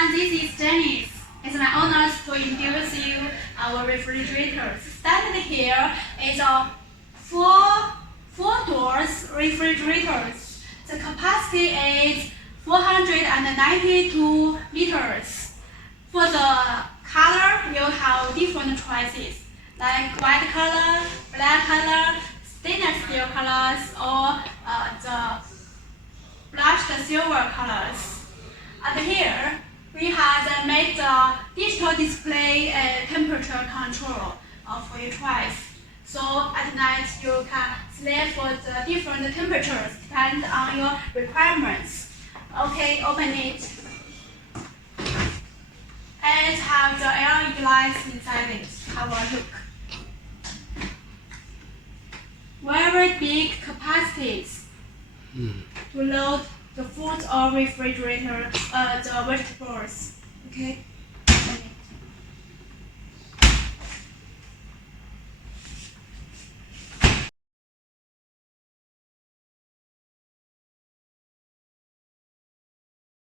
everyone, this is Stainless. It's my honor to introduce you our refrigerators. Standing here is a four doors refrigerators. The capacity is 492 liters. For the color, you have different choices like white color, black color, stainless steel colors, or the brushed silver colors. And here, we have made the digital display temperature control for your choice. So at night, you can select for the different temperatures depending on your requirements. Okay, open it. And have the LED lights inside it. Have a look. Very big capacities to load the food or refrigerator, the vegetables. Okay.